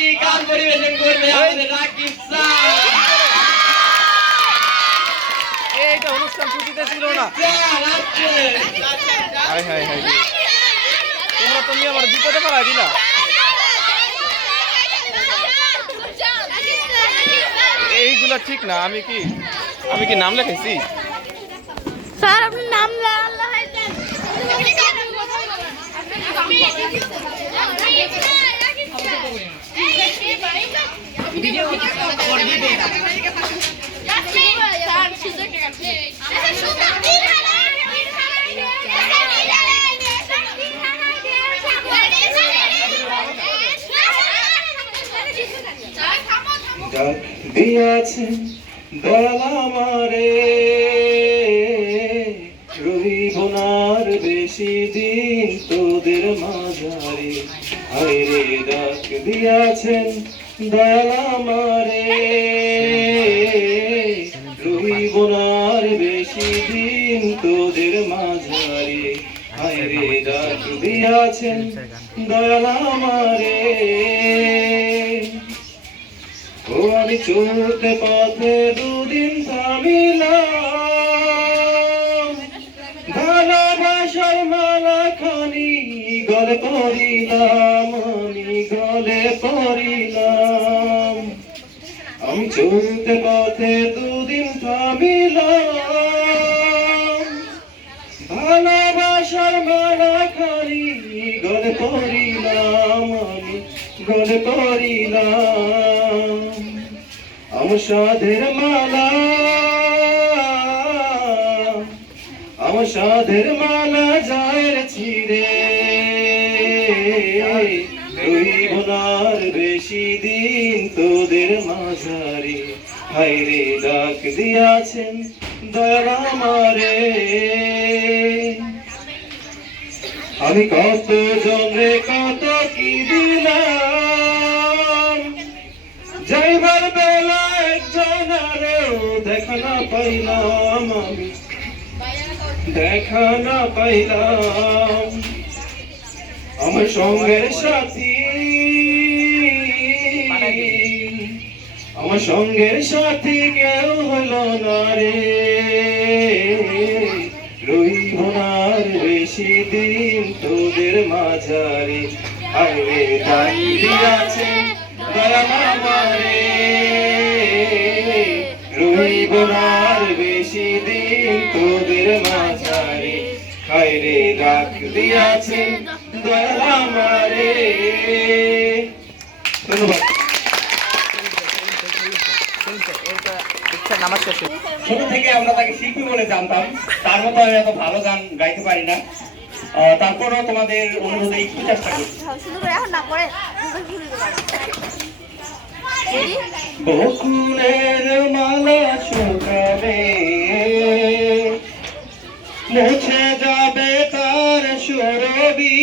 একটি গান পরিবেশন করবে আমাদের রাকিব স্যার এইটা অনুষ্ঠান ছুটিতে ছিল না হাই হাই হাই তোমরা তুমি আমার বিপদে পারা দিলা এইগুলা ঠিক না আমি কি আমি কি নাম লেখাইছি স্যার আপনার নাম আল্লাহ দিয়াছেন দয়াল আমারে। রহিব নার বেশি দিন তোদের মাঝারে। হায়রে ডাক দিয়াছেন দয়াল আমারে। রহিব নার বেশি দিন তোদের মাঝারে। হায়রে ডাক দিয়াছেন দয়াল আমারে। ও আমি চলতে পথে দুদিন থামিলাম গলে পড়িলাম আমি গলে পড়িলাম। আমি চলতে পথে দুদিন থামিলাম। ভালোবাসার মালা খানি গলে পড়িলাম আমি গলে পড়িলাম। আমার সাধের মালা আমার সাধের মালা যায় ছিড়ে দিয়াছেন দয়াল আমারে। আমি কত জনে কত কি দিলাম। যাইবার বেলা একজন আরেও দেখা না পাইলাম আমি। দেখা না পাইলাম। আমার সঙ্গের সাথী। আমার সঙ্গের সাথী হলো না রইব না বেশি দিন তোদের মাঝারে। আরে ডাক দিয়াছে দয়াল আমারে। রইব না বেশি দিন তোদের মাঝারে। হায়রে ডাক দিয়াছে দয়াল আমারে। ধন্যবাদ। শেষ ছোট থেকে আমরা তাকে শিল্পী বলে জানতাম। তার মতো আমি এত ভালো গান গাইতে পারি না। তারপরেও তোমাদের অনুরোধে একটু চেষ্টা শুরু করে এখন না পরে বকুলের মালা শুকাবে মুছে যাবে তার সুরবি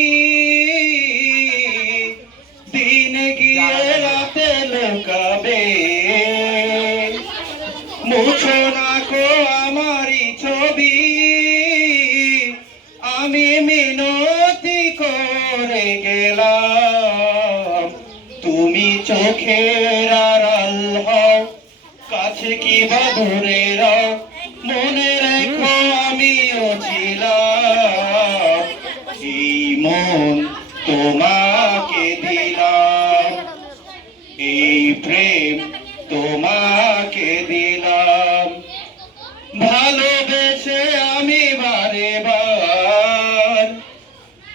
আড়াল হও। কাছে কি বা মনে রেখো আমিও ছিলাম। তোমাকে দিলাম। এই প্রেম তোমাকে দিলাম। ভালোবেসে আমি বারে বার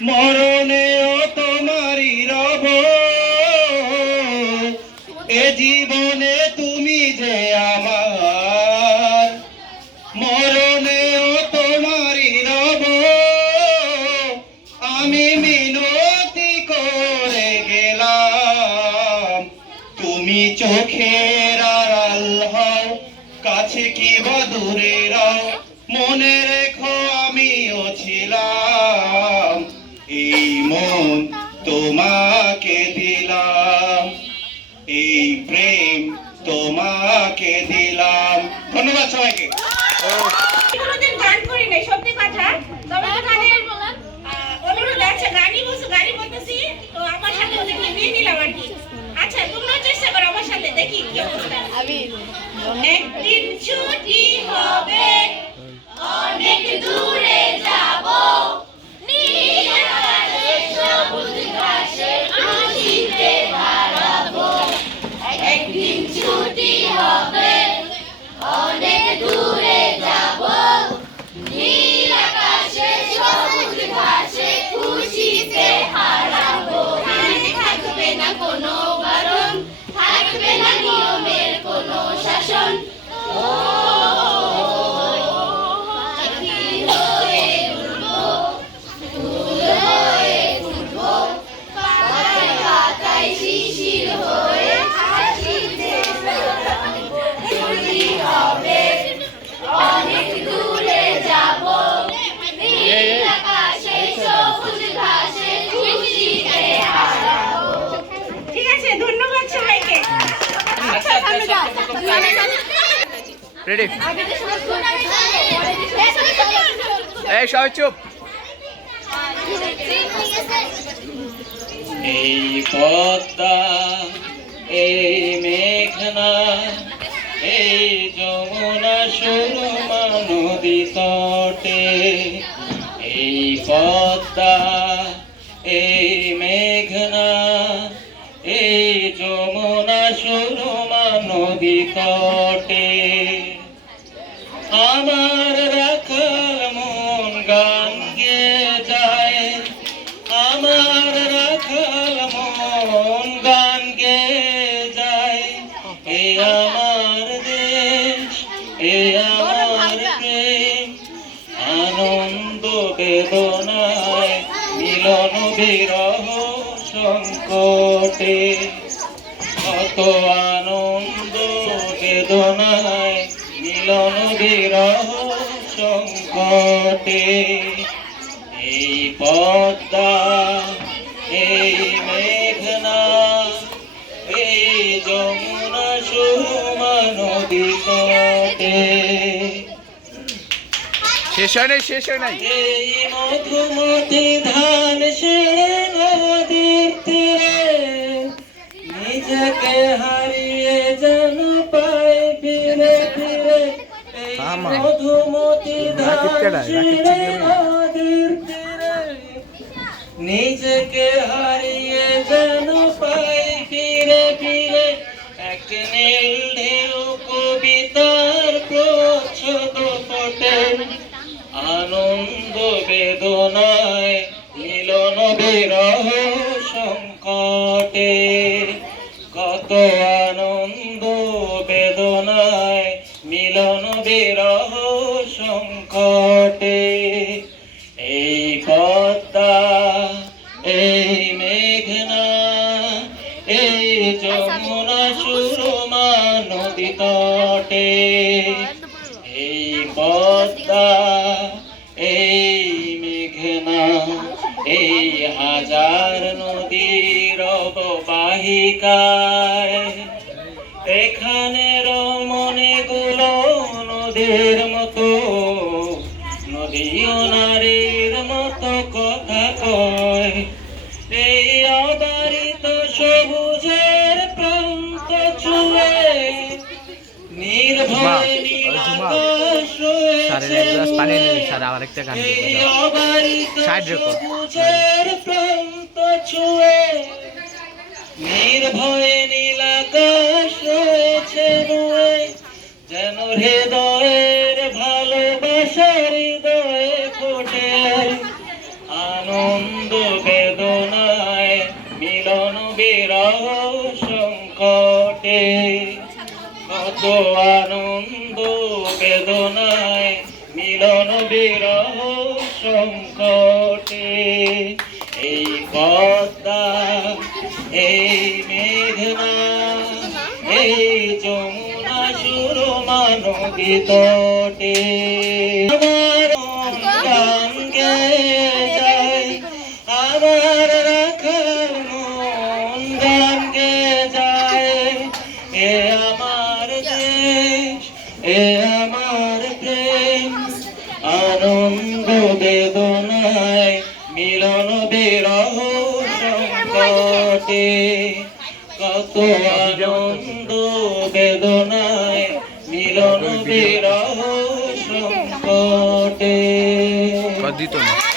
মরণেও চোখের আড়াল হও কাছে কি বা দূরে রাও মনে রেখো আমিও ছিলাম। এই মন তোমাকে দিলাম এই প্রেম তোমাকে দিলাম। ধন্যবাদ সবাইকে। কোনোদিন গান করি নাই সত্যি কথা। তবে গানের অনুরোধ আছে। গানই বলছো গানই বলতেছি। তো আমার সাথে ওদেরকে নিয়ে নিলাম আর কি। আচ্ছা তোমরা চেষ্টা করো আমার সাথে দেখি কি অবস্থা। আমি একদিন ছুটি হবে অনেক দূরে যা রেডি এই সবাই চুপ। এই পদ্মা এই মেঘনা এই যমুনা সুরমা সংকটে কত আনন্দ বেদনায় মিলন বিরহ সংকটে। এই পদ্মা এই মেঘনা এই যমুনা সুরমা নদী তটে শেষ হয় নাই শেষ হয় নাই? এই মধুমতি ধান সেরে নিজেকে হারিয়ে যেন পাই ফিরে ফিরে? এই। মধুমতি। নদীর তীরে নিজেকে হারিয়ে যেন পাই ফিরে ফিরে। এক নীল ঢেউ কবিতার প্রচ্ছদ ফোটে। আনন্দ বেদনায় মিলন বিরহ যমুনা সুরমা নদী তটে। এই পদ্মা, এই মেঘনা, এই হাজার নদীর অববাহিকায়। এখানে রমণে গুলো নদীর মতো, নদীও নারীর এনে দিন, স্যার আবার একটা গান নীলাকাশ রয়েছে যেন হৃদয়ের ভালোবাসার হৃদয়ে ফোটে। আনন্দ বেদনায় মিলন বিরহ সংকটে কত আনন্দ এই যমুনা সুরমা নদী তটে আমার গান গেয়ে যায়, আমার রাখার মন গান গেয়ে যায়। এ আমার দেশ, এ আমার প্রেম। আনন্দ বেদনায় মিলন বিরহ সংকটে। কত মিলন বিরহ সংকটে দিত না